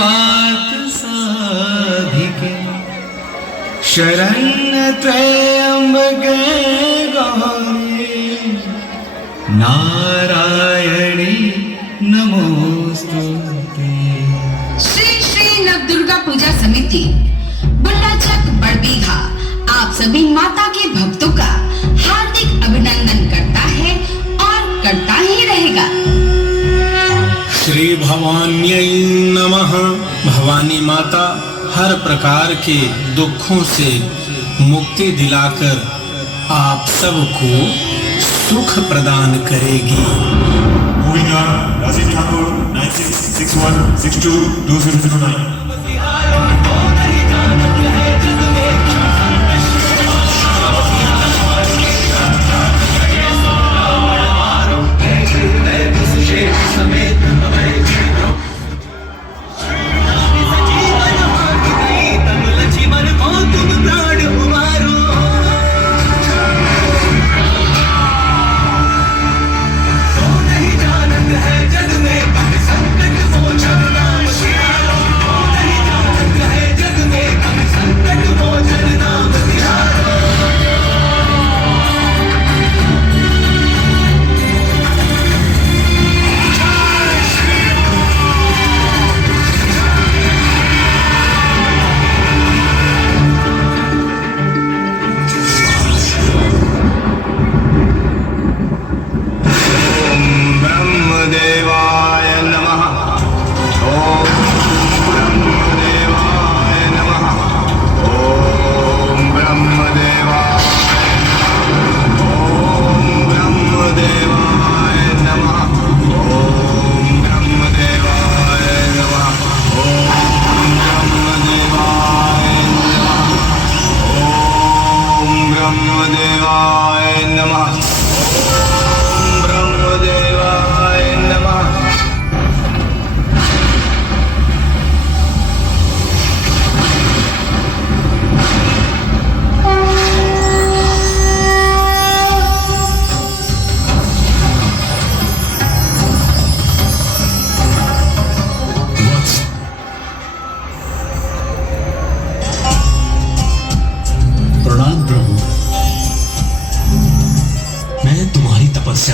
मात साधिके शरण्य त्र्यंबके गौरी नारायणी नमोस्तुते। श्री श्री नवदुर्गा पूजा समिति बुंडाचक बड़बीघा आप सभी माता के भक्तों का हार्दिक अभिनंदन करता है और करता ही रहेगा। श्री भवान्यै नमः। भवानी माता हर प्रकार के दुखों से मुक्ति दिलाकर आप सबको सुख प्रदान करेगी। Moving on, Rajiv Thakur, 9661622009.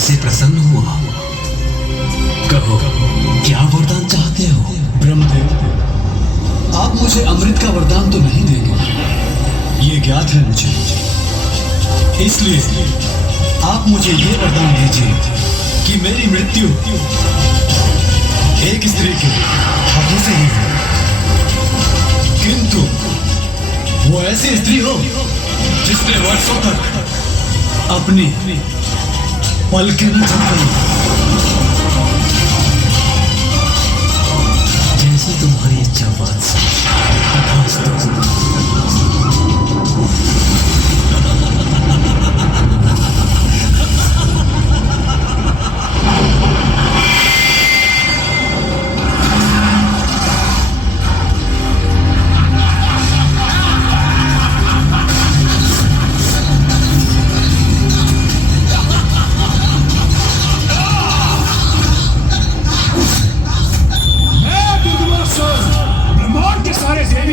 से प्रसन्न हुआ। कहो क्या वरदान चाहते हो? ब्रह्मदेव, आप मुझे अमृत का वरदान तो नहीं देंगे, ये ज्ञात है मुझे। इसलिए आप मुझे ये वरदान दीजिए कि मेरी मृत्यु एक स्त्री के हाथों से ही हो, किंतु वो ऐसी स्त्री हो जिसने वर्षों तक अपनी पलके न झपकाई। जैसी तुम्हारी इच्छा बात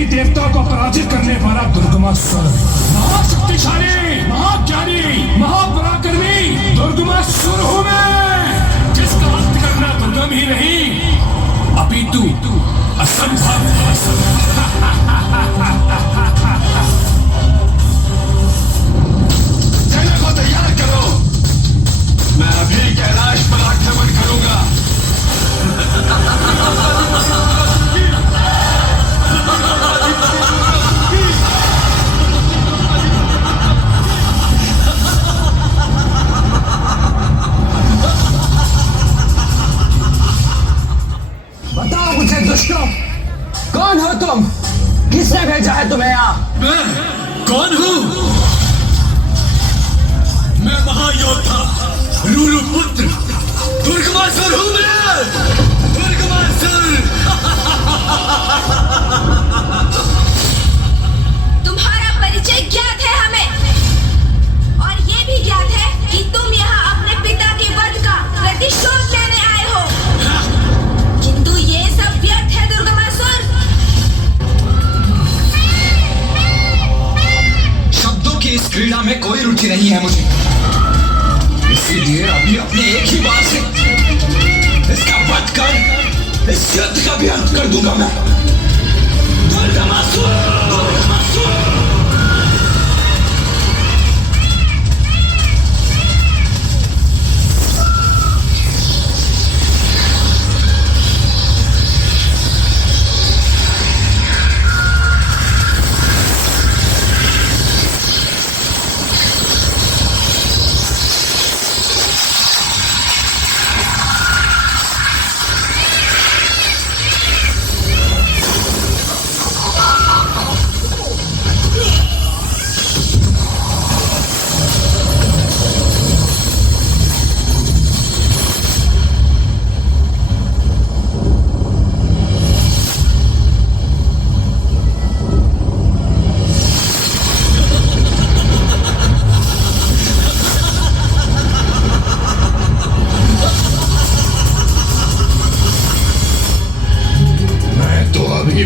देवताओं को पराजित करने वाला दुर्गमासुर, महाशक्तिशाली, महाज्ञानी, महापराक्रमी दुर्गमासुर हूं मैं, जिसका अंत करना दुर्गम ही नहीं अपितु असंभव है। सेना को तैयार करो, मैं अभी कैलाश पर आक्रमण करूंगा। बताओ मुझे दुष्टों, कौन हो तुम? किसने भेजा है तुम्हें यहाँ? मैं कौन हूँ? मैं महायोद्धा रुरु पुत्र दुर्गमासुर हूँ। मैं दुर्गमासुर। तुम्हारा परिचय ज्ञात है हमें, और ये भी ज्ञात है कि तुम यहाँ अपने पिता के वध का प्रतिशोध लेने आए हो, किंतु ये सब व्यर्थ है दुर्गमासुर। में कोई रुचि नहीं है मुझे, इसीलिए अभी अपने एक ही बार से इसका वध कर इस युद्ध का भी अंत कर दूंगा मैं। दुर्गमासुर, दुर्गमासुर।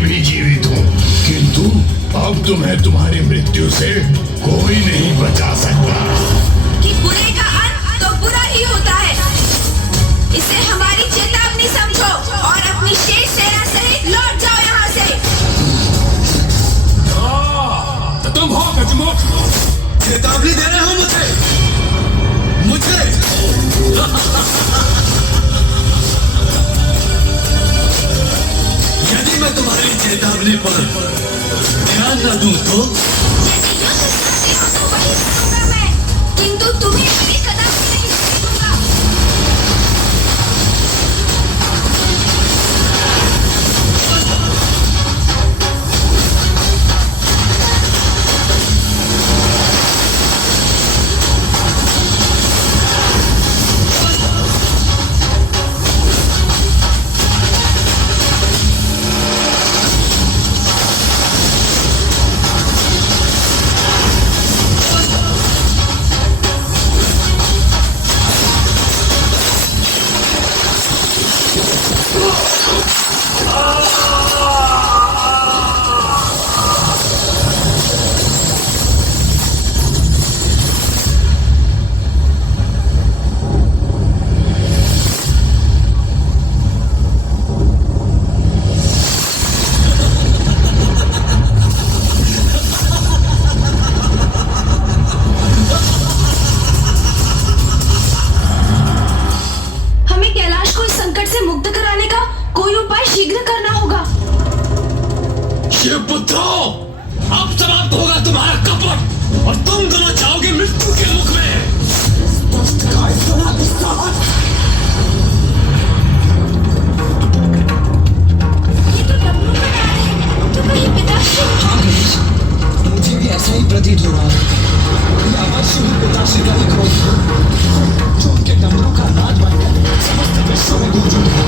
भी जीवित हूँ, किंतु अब तुम्हें तुम्हारी मृत्यु से कोई नहीं बचा सकता। कि बुरे का अंत तो बुरा ही होता है, इसे हमारी चेतावनी समझो और अपनी शेष सेना सहित लौट जाओ यहाँ से। तो तुम हो गजमुख, चेतावनी दे रहे हो मुझे? यदि मैं तुम्हारी चेतावनी पर ध्यान न दूं तो? किंतु तुम्हें अभी कदापि नहीं छोड़ूंगा। अब समाप्त होगा तुम्हारा कपट और तुम दोनों जाओगे मृत्यु के मुख में। ये तो डब्लू का नाम है, तो कहीं पिताश्री? हाँ गणेश, मुझे भी ऐसा ही प्रतीत हो रहा है। ये अवश्य ही पिताश्री का ही क्रोध है, जो उनके डमरू का नाद बनकर समस्त विश्व में गूंज उठा।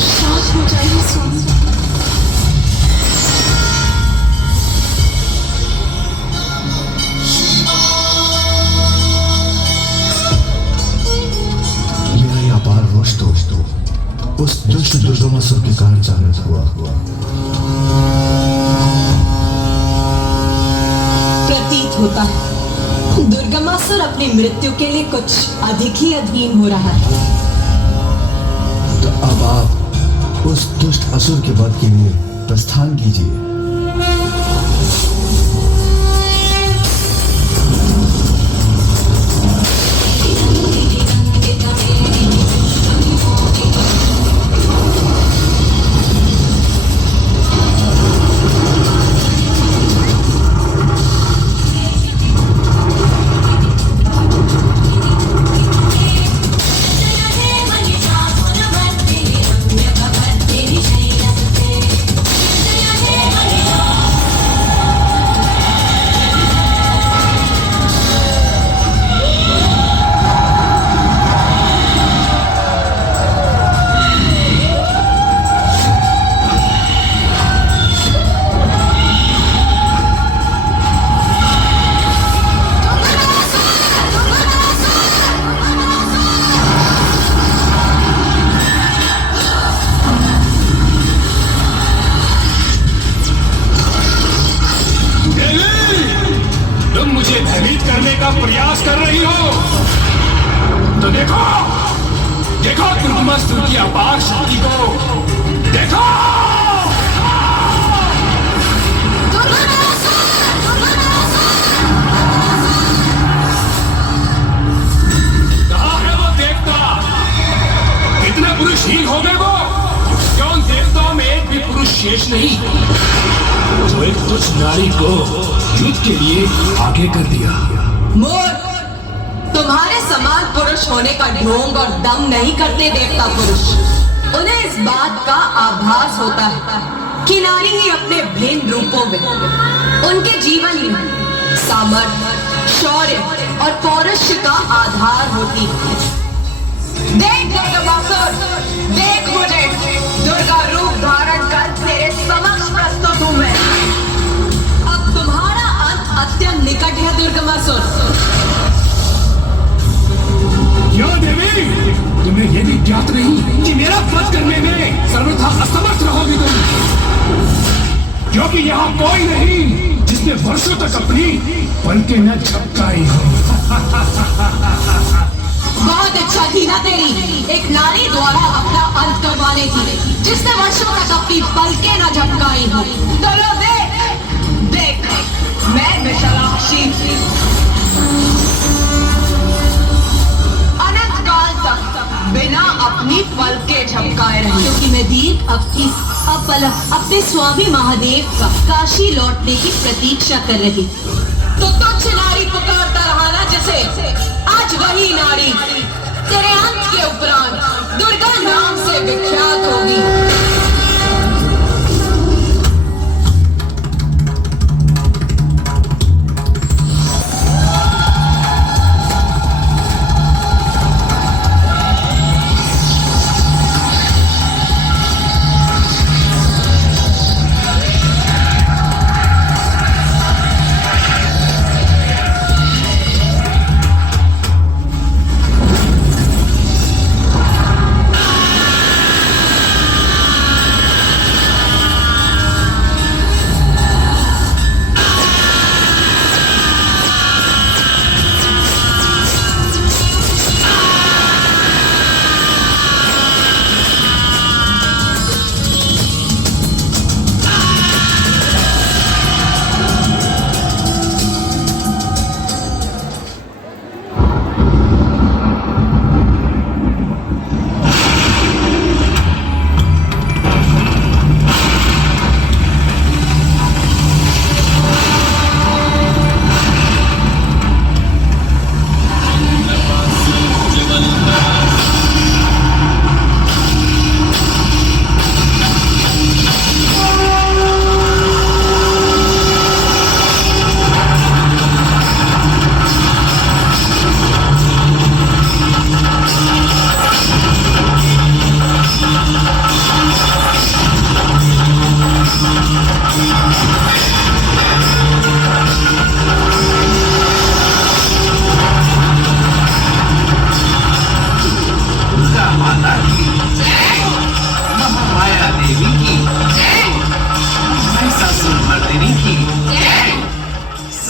शांत हो जाइए स्वामी। मेरा ये अपार रोष दोस्तों उस दुष्ट दुर्गमासुर के कारण जागृत हुआ। प्रतीत होता है दुर्गमासुर अपनी मृत्यु के लिए कुछ अधिक ही अधीन हो रहा है। तो अब आप उस दुष्ट असुर के वध के लिए प्रस्थान कीजिए। ब्रह्मास्त्र की अपार शक्ति को देखो। कहाँ है वो देवता? कितने पुरुषहीन हो गए वो? क्यों उन देवताओं में एक भी पुरुष शेष नहीं? जो एक तुच्छ नारी को युद्ध के लिए आगे कर दिया। मोर, तुम्हारे समान पुरुष होने का ढोंग और दम नहीं करते देवता पुरुष। उन्हें इस बात का आभास होता है कि नारी ही अपने भिन्न रूपों में उनके जीवन में सामर्थ्य, शौर्य और पौरुष का आधार होती है। देख दुर्गासुर, देख मुझे दुर्गा रूप धारण कर तेरे समक्ष प्रस्तुत हूं मैं। अब तुम्हारा अंत अत्यंत निकट है दुर्गासुर। क्यों देवी, तुम्हें ये भी ज्ञात नहीं कि मेरा वध करने में सर्वथा असमर्थ रहोगी तुम? क्योंकि यहाँ कोई नहीं जिसने वर्षों तक अपनी पलकें न झपकाई हो। बहुत इच्छा थी ना तेरी एक नारी द्वारा अपना अंत करवाने की, जिसने वर्षों तक अपनी पलकें न झपकाई हो। तो लो देख, देख मैं विशालाक्षी अनंत काल तक बिना अपनी पलकें झपकाए रही, क्योंकि मैं दीर्घ अवधि अपने स्वामी महादेव का काशी लौटने की प्रतीक्षा कर रही। तो तुच्छ नारी पुकारता रहा ना जैसे, आज वही नारी तेरे अंत के उपरांत दुर्गा नाम से विख्यात होगी।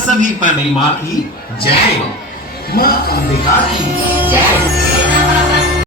सभी परिमा की जय, मां अंबिका की जय।